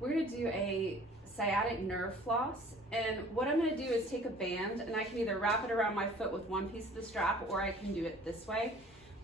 We're gonna do a sciatic nerve floss, and what I'm gonna do is take a band, and I can either wrap it around my foot with one piece of the strap, or I can do it this way.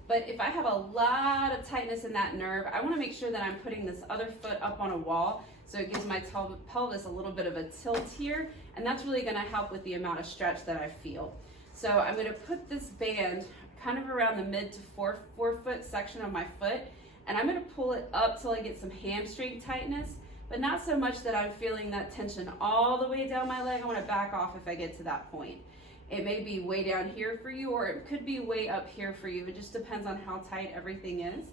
But if I have a lot of tightness in that nerve, I wanna make sure that I'm putting this other foot up on a wall, so it gives my pelvis a little bit of a tilt here, and that's really gonna help with the amount of stretch that I feel. So I'm gonna put this band kind of around the mid to forefoot section of my foot, and I'm gonna pull it up till I get some hamstring tightness, but not so much that I'm feeling that tension all the way down my leg. I wanna back off if I get to that point. It may be way down here for you, or it could be way up here for you. It just depends on how tight everything is.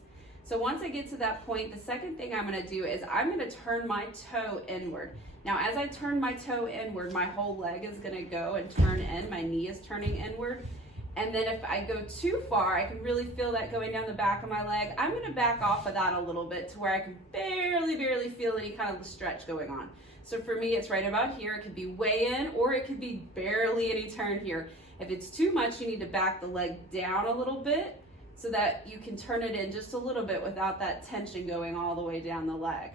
So once I get to that point, the second thing I'm gonna do is I'm gonna turn my toe inward. Now, as I turn my toe inward, my whole leg is gonna go and turn in, my knee is turning inward. And then if I go too far, I can really feel that going down the back of my leg. I'm gonna back off of that a little bit to where I can barely feel any kind of stretch going on. So for me, it's right about here. It could be way in, or it could be barely any turn here. If it's too much, you need to back the leg down a little bit so that you can turn it in just a little bit without that tension going all the way down the leg.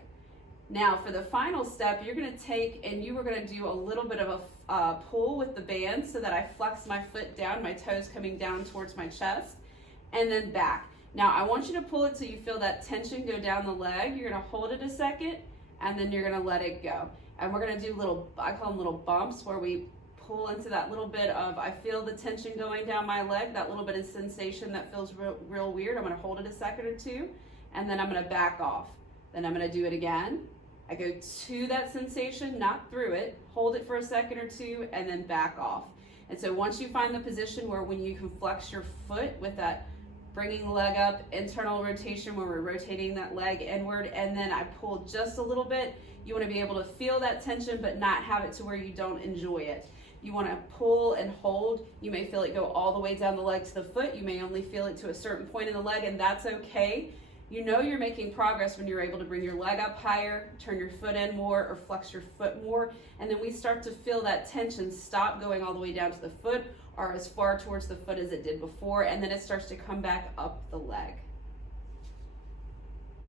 Now for the final step, you're gonna take and you are gonna do a little bit of a pull with the band so that I flex my foot down, my toes coming down towards my chest, and then back. Now I want you to pull it till you feel that tension go down the leg. You're gonna hold it a second, and then you're gonna let it go. And we're gonna do little, I call them little bumps, where we pull into that little bit of, I feel the tension going down my leg, that little bit of sensation that feels real weird. I'm gonna hold it a second or two, and then I'm gonna back off. Then I'm gonna do it again. I go to that sensation, not through it, hold it for a second or two, and then back off. And so once you find the position where when you can flex your foot with that bringing the leg up, internal rotation where we're rotating that leg inward, and then I pull just a little bit, you wanna be able to feel that tension but not have it to where you don't enjoy it. You wanna pull and hold. You may feel it go all the way down the leg to the foot. You may only feel it to a certain point in the leg, and that's okay. You know you're making progress when you're able to bring your leg up higher, turn your foot in more, or flex your foot more, and then we start to feel that tension stop going all the way down to the foot or as far towards the foot as it did before, and then it starts to come back up the leg.